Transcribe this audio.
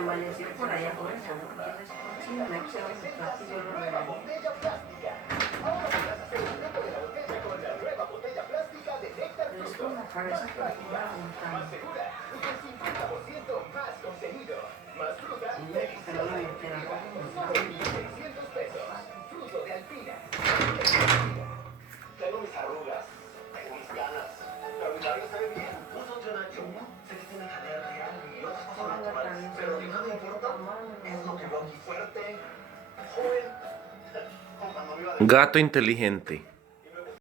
amaneció por allá por eso, ¿no? Porque es cochino, me puse un platillo, yo lo regalé. Pero es con la cabeza que me iba juntando. Y yo que no me metí a la boca, me Tengo mis arrugas, tengo mis ganas, pero mi cabello se ve bien. No soy yo Nacho, sé que tiene jalea real y otras cosas naturales, pero lo que más me importa es lo que veo aquí fuerte, joven, como cuando me iba de... Gato inteligente.